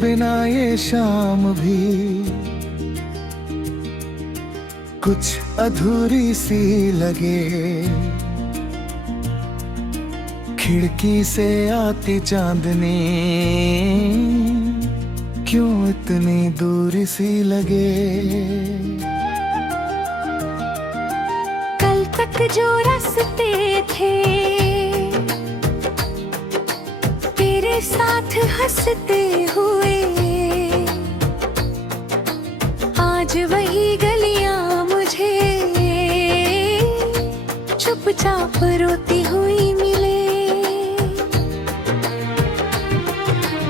बिना ये शाम भी कुछ अधूरी सी लगे। खिड़की से आती चांदनी क्यों इतनी दूर सी लगे। कल तक जो रास्ते थे तेरे साथ हंसते हुए, आज वही गलियां मुझे चुपचाप रोती हुई मिले।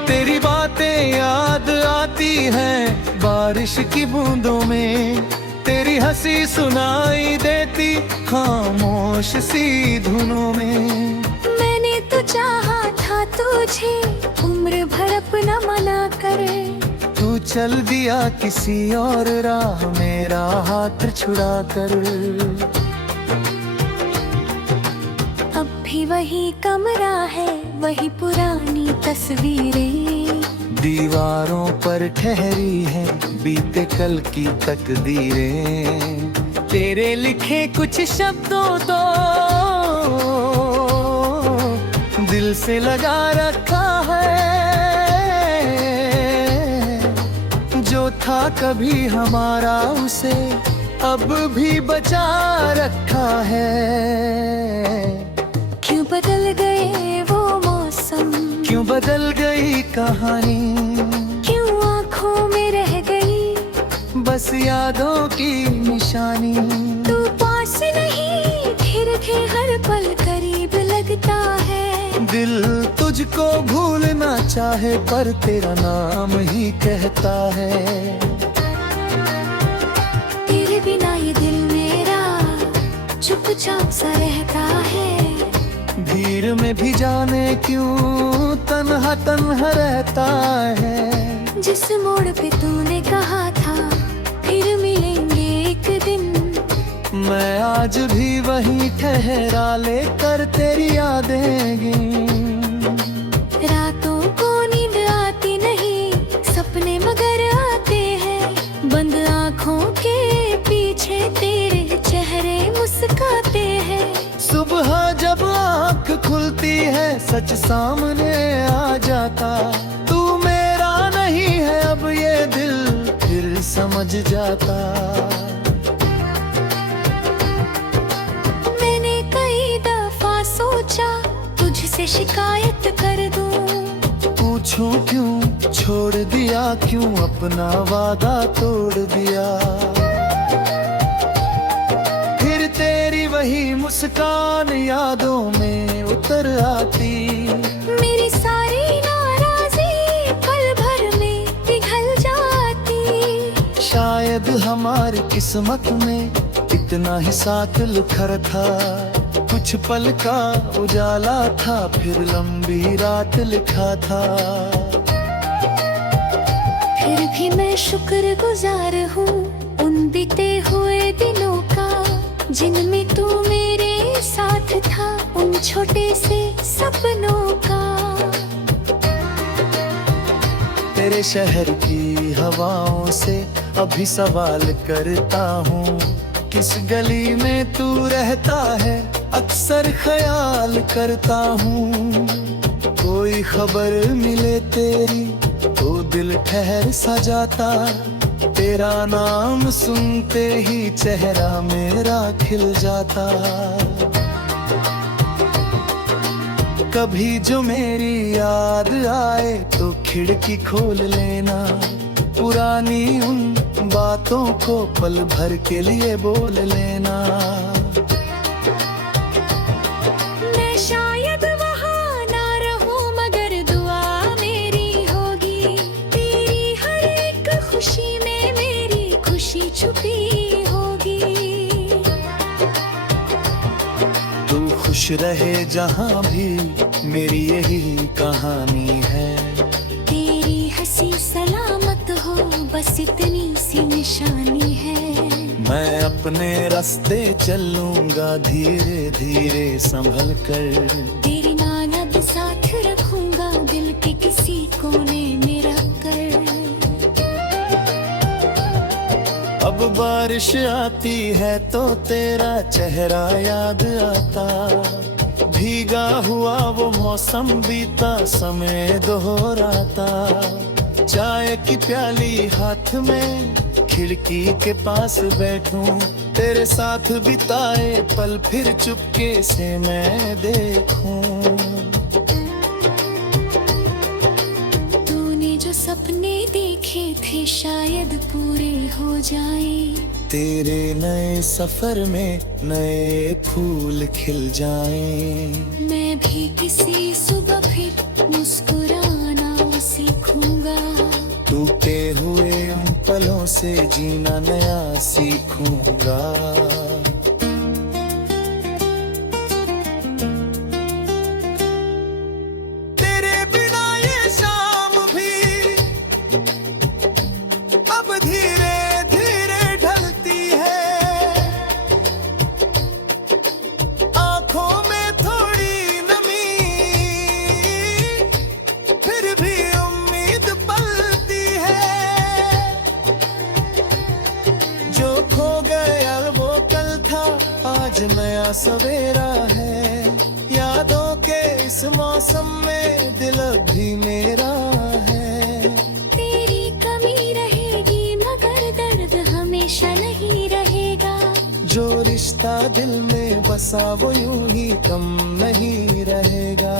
तेरी बातें याद आती हैं बारिश की बूंदों में, तेरी हंसी सुनाई देती खामोश सी धुनों में। मैंने तो चाहा था तुझे उम्र भर अपना मना करे, तू चल दिया किसी और राह मेरा हाथ छुड़ा कर। अब भी वही कमरा है, वही पुरानी तस्वीरें दीवारों पर ठहरी है बीते कल की तकदीरें। तेरे लिखे कुछ शब्दों तो दिल से लगा रखा है, जो था कभी हमारा उसे अब भी बचा रखा है। क्यों बदल गए वो मौसम, क्यों बदल गई कहानी, क्यों आँखों में रह गई बस यादों की निशानी। तू पास नहीं फिर भी हर पल करीब लगता है। दिल तुझको भूलना चाहे पर तेरा नाम ही कहता है। तेरे बिना ये दिल मेरा चुपचाप सा रहता है। भीड़ में भी जाने क्यों तन्हा तन्हा रहता है। जिस मोड़ पे तूने कहा था फिर मिलेंगे एक दिन, मैं आज भी वहीं ठहरा लेकर तेरी यादें गिन। रातों को नींद आती नहीं, सपने मगर आते हैं, बंद आँखों के पीछे तेरे चेहरे मुस्काते हैं। सुबह जब आँख खुलती है सच सामने आ जाता, तू मेरा नहीं है अब ये दिल फिर समझ जाता। मैंने कई दफा सोचा तुझसे शिकायत कर दूं, पूछूं क्यों छोड़ दिया, क्यों अपना वादा तोड़ दिया। फिर तेरी वही मुस्कान यादों में उतर आती, मेरी सारी नाराजी पल भर में पिघल जाती। शायद हमारी किस्मत में इतना ही साथ लिखा था। कुछ पल का उजाला था फिर लंबी रात लिखा था। फिर भी मैं शुक्रगुजार हूँ उन बीते हुए दिनों का, जिनमें तू मेरे साथ था, उन छोटे से सपनों का। तेरे शहर की हवाओं से अभी सवाल करता हूँ, किस गली में तू रहता है अक्सर ख्याल करता हूँ। कोई खबर मिले तेरी तो दिल ठहर सा जाता, तेरा नाम सुनते ही चेहरा मेरा खिल जाता। कभी जो मेरी याद आए तो खिड़की खोल लेना, पुरानी उन बातों को पल भर के लिए बोल लेना। मैं शायद वहाँ ना रहूं मगर दुआ मेरी होगी, तेरी हर एक खुशी में मेरी खुशी छुपी होगी। तू खुश रहे जहाँ भी मेरी यही कहानी है। तेरी हंसी सलामत हो बस इतनी सी निशानी है। मैं अपने रास्ते चलूंगा धीरे धीरे संभल कर, तेरी मानद साथ रखूंगा दिल के किसी कोने में रख कर। बारिश आती है तो तेरा चेहरा याद आता, भीगा हुआ वो मौसम बीता समय दोहराता। चाय की प्याली हाथ में खिड़की के पास बैठूं, तेरे साथ बिताए पल फिर चुपके से मैं देखूं। तूने जो सपने देखे थे शायद पूरे हो जाए, तेरे नए सफर में नए फूल खिल जाएं। मैं भी किसी सुबह फिर मुस्कुराना सीखूंगा, टूटे हुए उन पलों से जीना नया सीखूंगा। तेरे बिना ये शाम भी अब धीरे धीरे ढलती है, आंखों में थोड़ी नमी फिर भी उम्मीद पलती है। जो खो गया वो कल था, आज नया सवेरा है। यादों के इस मौसम में दिल भी मेरा है। तेरी कमी रहेगी मगर दर्द हमेशा नहीं रहेगा, जो रिश्ता दिल में बसा वो यूं ही कम नहीं रहेगा।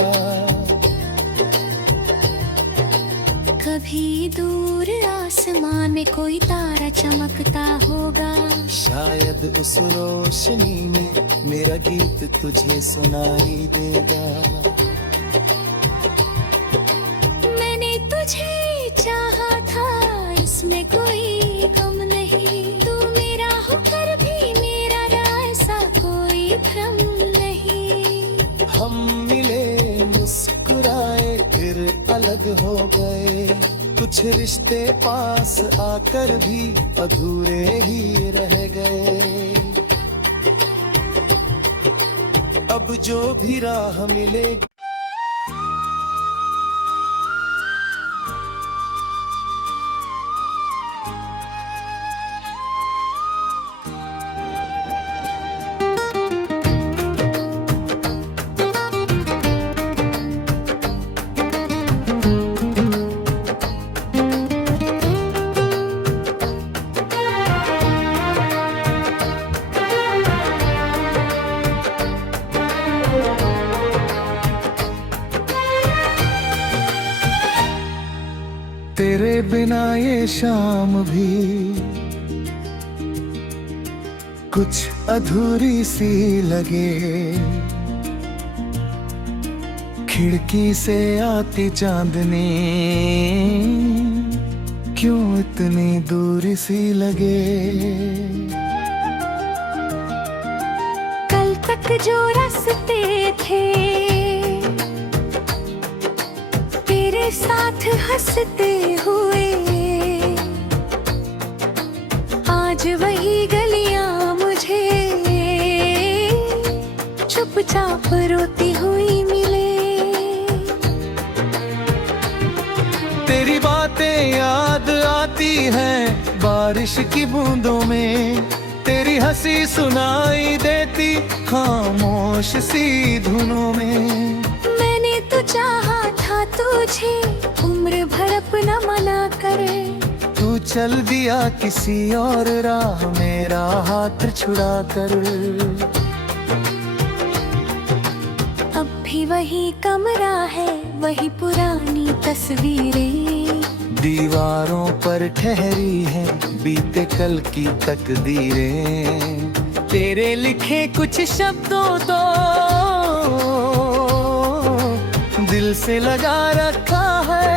कभी दूर आसमान में कोई तारा चमकता होगा, शायद उस रोशनी में मेरा गीत तुझे सुनाई देगा। मैंने तुझे चाहा था इसमें कोई गम नहीं, तू मेरा होकर भी मेरा ऐसा कोई भ्रम नहीं। हम मिले मुस्कुराए फिर अलग हो गए, कुछ रिश्ते पास आकर भी अधूरे ही रह गए। अब जो भी राह मिलेगी तेरे बिना ये शाम भी कुछ अधूरी सी लगे। खिड़की से आती चांदनी क्यों इतनी दूरी सी लगे। कल तक जो रास्ते थे तेरे साथ हंसते हुए, आज वही गलियां मुझे चुपचाप रोती हुई मिले। तेरी बातें याद आती हैं बारिश की बूंदों में, तेरी हंसी सुनाई देती खामोश सी धुनों में। मैंने तो चाहा था तुझे उम्र भर अपना मना कर, तू चल दिया किसी और राह मेरा हाथ छुड़ा कर। अब भी वही कमरा है वही पुरानी तस्वीरें, दीवारों पर ठहरी है बीते कल की तकदीरें। तेरे लिखे कुछ शब्दों तो दिल से लगा रखा है,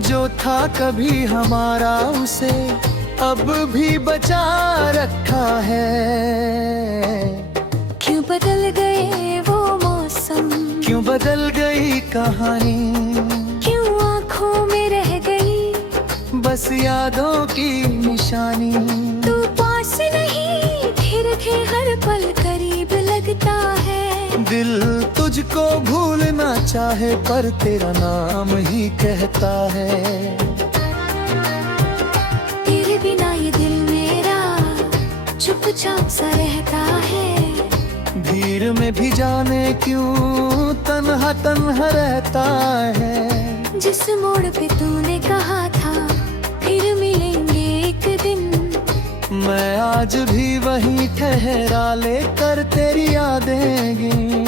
जो था कभी हमारा उसे अब भी बचा रखा है। क्यों बदल गए वो मौसम, क्यों बदल गई कहानी, क्यों आँखों में रह गई बस यादों की निशानी। तू पास नहीं फिर के हर पल करीब लगता है, दिल तुझको भूलना चाहे पर तेरा नाम ही कहता है। चुपचाप सा रहता है। भीड़ में भी जाने क्यों तन्हा तन्हा रहता है। जिस मोड़ पे तूने कहा था फिर मिलेंगे एक दिन, मैं आज भी वहीं ठहरा लेकर तेरी यादें गिन।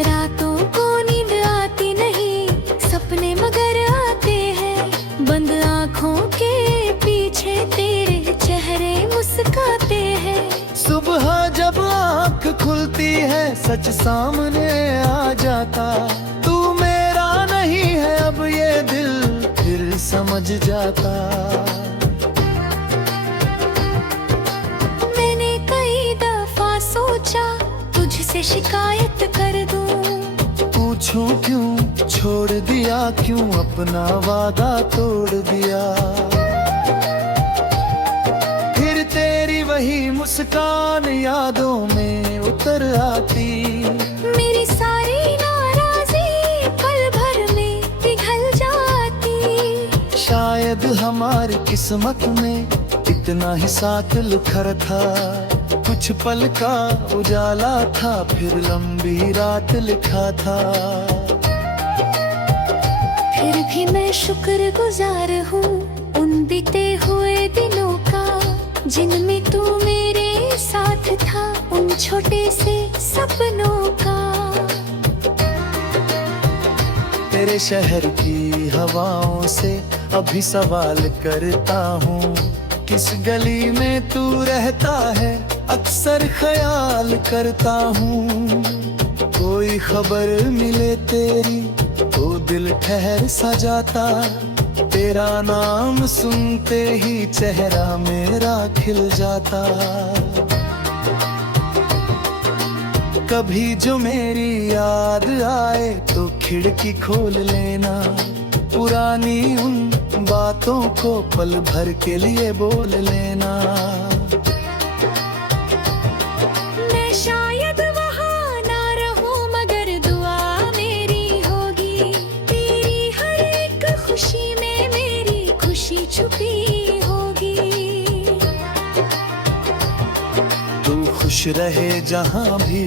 रातों को नींद आती नहीं, सपने मगर आते हैं। बंद आँखों के पीछे तेरे चेहरे मुस्काते हैं। सुबह जब आँख खुलती है सच सामने आ जाता। तू मेरा नहीं है अब ये दिल फिर समझ जाता। मैंने कई दफा सोचा तुझसे शिकायत कर दूं, पूछूं क्यों छोड़ दिया, क्यों अपना वादा तोड़ दिया। फिर तेरी वही मुस्कान यादों में उतर आती। मेरी सारी नाराजी पल भर में पिघल जाती। शायद हमारी किस्मत में इतना ही साथ लिखा था। कुछ पल का उजाला था फिर लंबी रात लिखा था। फिर भी मैं शुक्रगुजार हूँ उन बीते हुए दिनों का, जिनमें तू मेरे साथ था, उन छोटे से सपनों का। तेरे शहर की हवाओं से अभी सवाल करता हूँ, किस गली में तू रहता है अक्सर ख्याल करता हूँ। कोई खबर मिले तेरी तो दिल ठहर सा जाता। तेरा नाम सुनते ही चेहरा मेरा खिल जाता। कभी जो मेरी याद आए तो खिड़की खोल लेना। पुरानी उन बातों को पल भर के लिए बोल लेना। मैं शायद वहाँ ना रहूं मगर दुआ मेरी होगी। तेरी हर एक खुशी में मेरी खुशी छुपी होगी। तू खुश रहे जहाँ भी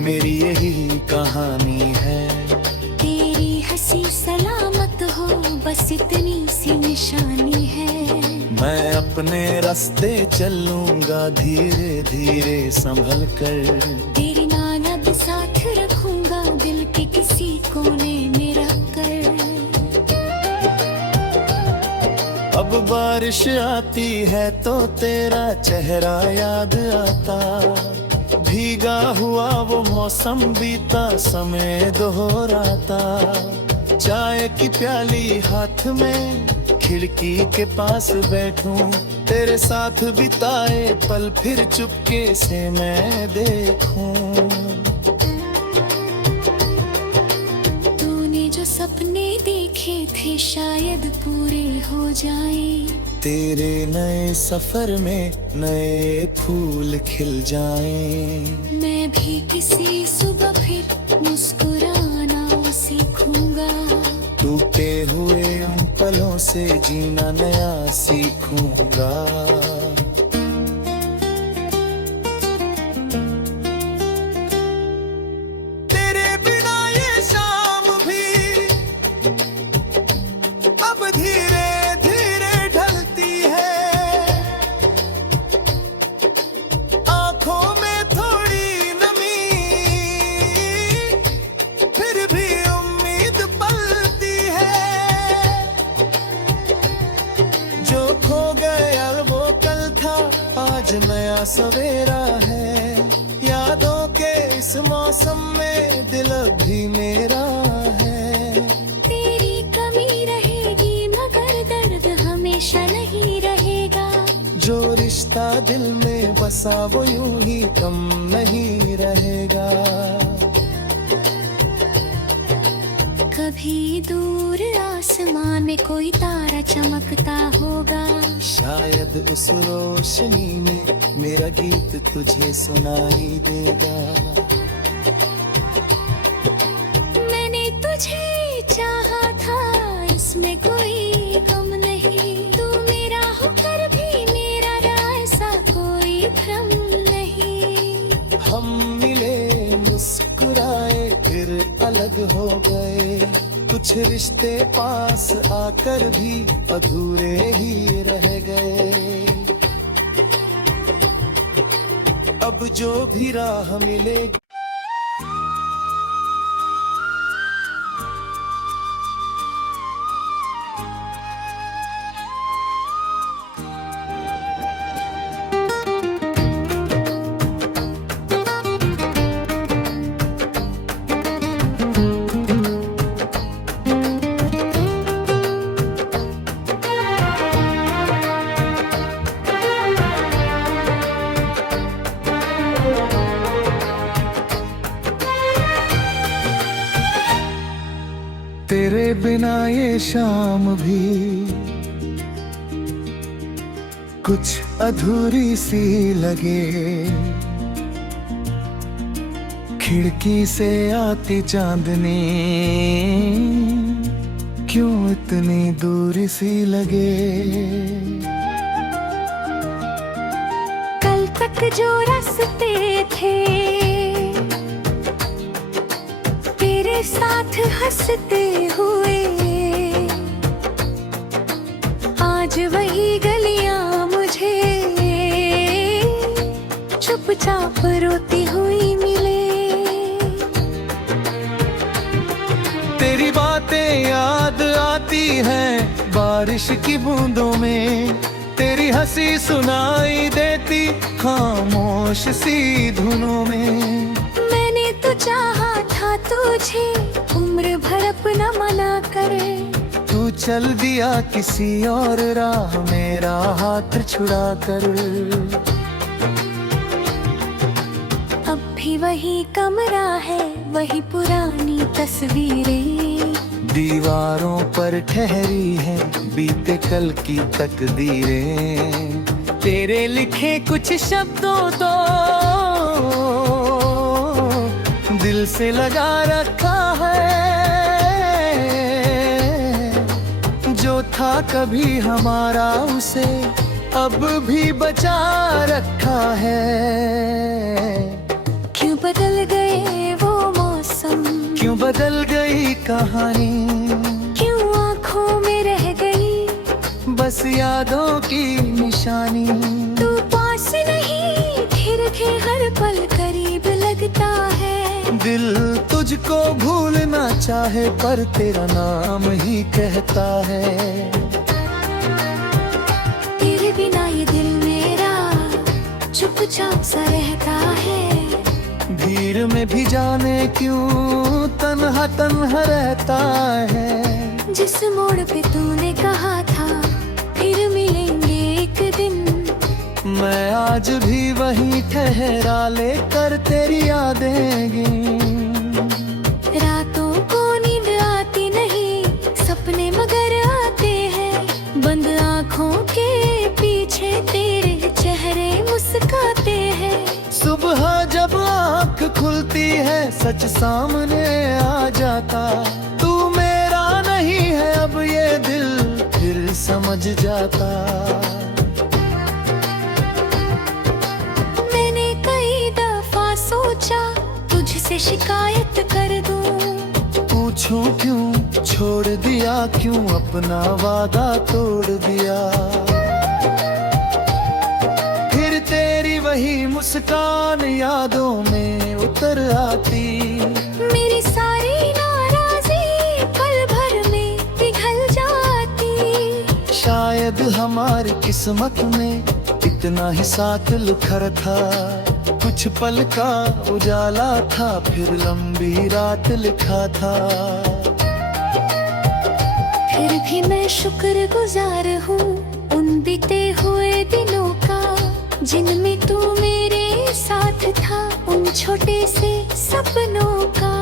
मेरी यही कहानी है। तेरी हंसी सलामत हो बस इतनी सी निशानी है। मैं अपने रास्ते चलूंगा धीरे धीरे संभल कर। तेरी नानद साथ रखूंगा दिल के किसी कोने में रख कर। अब बारिश आती है तो तेरा चेहरा याद आता। भीगा हुआ वो मौसम बीता समय दोहराता। चाय की प्याली हाथ में खिड़की के पास बैठूं। तेरे साथ बिताए पल फिर चुपके से मैं देखूं। तूने जो सपने देखे थे शायद पूरे हो जाए। तेरे नए सफर में नए फूल खिल जाएं। मैं भी किसी सुबह फिर मुस्कुराना सीखूंगा। टूटे हुए उन पलों से जीना नया सीखूंगा। तेरे बिना ये शाम भी अब धीरे धीरे ढलती है। आंखों में थोड़ी नमी फिर भी उम्मीद पलती है। जो खो गया वो कल था आज नया सवेरा है। यादों के इस मौसम में दिल भी मेरा है। तेरी कमी रहेगी मगर दर्द हमेशा नहीं रहेगा। जो रिश्ता दिल में बसा वो यूं ही कम नहीं रहेगा। कभी दूर आसमान में कोई तारा चमकता होगा। शायद उस रोशनी में मेरा गीत तुझे सुनाई देगा। मैंने तुझे चाहा था इसमें कोई गम नहीं। तू मेरा होकर भी मेरा ऐसा कोई अलग हो गए, कुछ रिश्ते पास आकर भी अधूरे ही रह गए। अब जो भी राह मिलेगी तेरे बिना ये शाम भी कुछ अधूरी सी लगे, खिड़की से आती चांदनी क्यों इतनी दूरी सी लगे। कल तक जो रास्ते थे तेरे साथ हंसते हुए, आज वही गलियां मुझे चुपचाप रोती हुई मिले। तेरी बातें याद आती हैं बारिश की बूंदों में, तेरी हंसी सुनाई देती खामोश सी धुनों में। मैंने तो चाहा था तुझे उम्र भर अपना मना करे, तू चल दिया किसी और राह मेरा हाथ छुड़ा कर। अब भी वही कमरा है, वही पुरानी तस्वीरें दीवारों पर ठहरी है बीते कल की तकदीरें। तेरे लिखे कुछ शब्दों तो दिल से लगा रखा है, जो था कभी हमारा उसे अब भी बचा रखा है। क्यों बदल गए वो मौसम, क्यों बदल गई कहानी, क्यों आँखों में रह गई बस यादों की निशानी। तू पास नहीं फिर के हर पल करीब लगता है, दिल तुझको भूलना चाहे पर तेरा नाम ही कहता है। तेरे बिना ये दिल मेरा चुपचाप सा रहता है, भीड़ में भी जाने क्यों तन्हा तन्हा रहता है। जिस मोड़ पे तूने कहा था फिर मिलेंगे एक दिन, मैं आज भी वहीं ठहरा लेकर तेरी यादें गिन। रातों को नींद आती नहीं, सपने मगर आते हैं, बंद आँखों के पीछे तेरे चेहरे मुस्काते हैं। सुबह जब आँख खुलती है सच सामने आ जाता, तू मेरा नहीं है अब ये दिल फिर समझ जाता। मैंने कई दफा सोचा तुझसे शिकायत कर दूं, पूछूं क्यों छोड़ दिया, क्यों अपना वादा तोड़ दिया। फिर तेरी वही मुस्कान यादों में उतर आती, मेरी सारी नाराजी पल भर में पिघल जाती। शायद हमारी किस्मत में इतना ही साथ लिखा था, कुछ पल का उजाला था फिर लंबी रात लिखा था। फिर भी मैं शुक्रगुजार हूँ उन बीते हुए दिनों का, जिनमें तू मेरे साथ था, उन छोटे से सपनों का।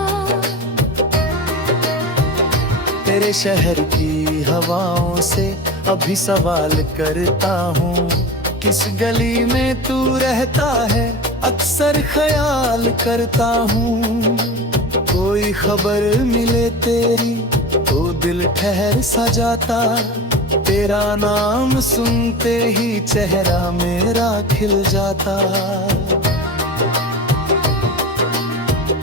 तेरे शहर की हवाओं से अभी सवाल करता हूँ, किस गली में तू रहता है अक्सर ख्याल करता हूँ। कोई खबर मिले तेरी तो दिल ठहर सा जाता, तेरा नाम सुनते ही चेहरा मेरा खिल जाता।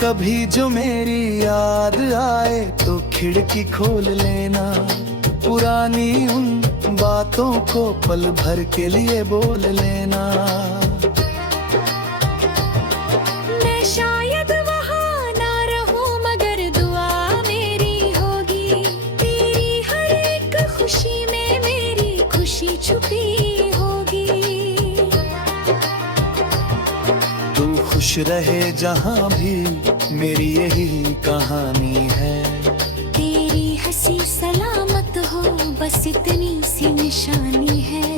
कभी जो मेरी याद आए तो खिड़की खोल लेना, पुरानी उन बातों को पल भर के लिए बोल लेना। मैं शायद वहाँ ना रहूं मगर दुआ मेरी होगी, तेरी हर एक खुशी में मेरी खुशी छुपी होगी। तू खुश रहे जहाँ भी, मेरी यही कहानी है। तेरी हंसी सलामत हो बस इतनी सी निशानी है।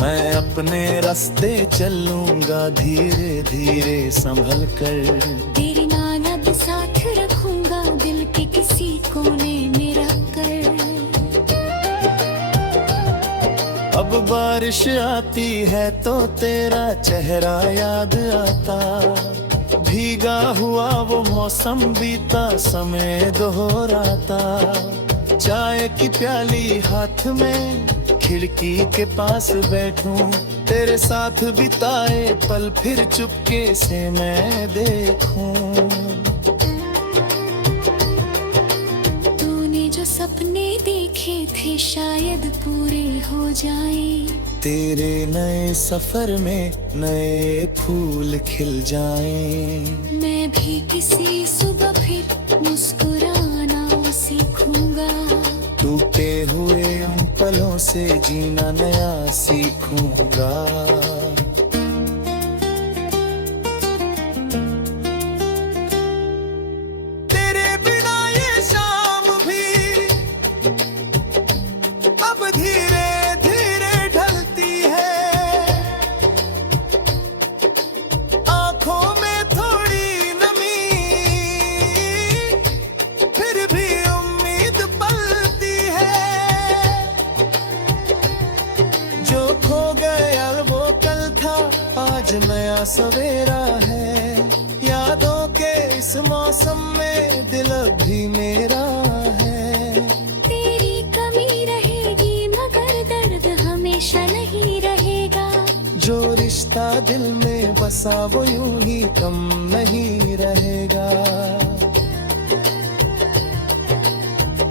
मैं अपने रास्ते चलूंगा धीरे धीरे संभल कर, तेरी मानद साथ रखूंगा दिल के किसी कोने में रख कर। अब बारिश आती है तो तेरा चेहरा याद आता, भीगा हुआ वो मौसम बीता समय दोहराता। चाय की प्याली हाथ में खिड़की के पास बैठूं, तेरे साथ बिताए पल फिर चुपके से मैं देखूं। तूने जो सपने देखे थे शायद पूरे हो जाए, तेरे नए सफर में नए फूल खिल जाएं। मैं भी किसी सुबह फिर मुस्कुराना सीखूंगा। टूटे हुए उन पलों से जीना नया सीखूंगा। तेरे बिना ये शाम भी अब धीरे धीरे ढलती है, आंखों में थोड़ी नमी फिर भी उम्मीद पलती है। जो खो गया वो कल था, आज नया सवेरा है। यादों के इस मौसम में दिल अब भी मेरा है। तेरी कमी रहेगी मगर दर्द हमेशा नहीं रहेगा। जो रिश्ता दिल में बसा वो यूं ही कम नहीं रहेगा।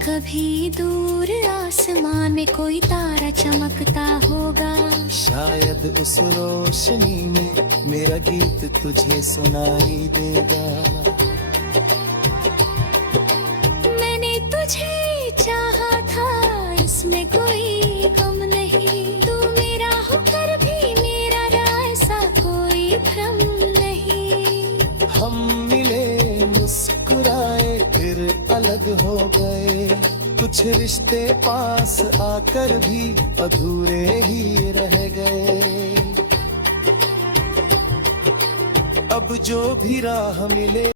कभी दूर आसमान में कोई तारा चमकता होगा, शायद उस रोशनी में मेरा गीत तुझे सुनाई देगा। मैंने तुझे चाहा था इसमें कोई गम नहीं, तू मेरा होकर भी मेरा ऐसा कोई भ्रम नहीं। हम मिले मुस्कुराए फिर अलग हो गए, कुछ रिश्ते पास आकर भी अधूरे ही रह गए। अब जो भी राह मिले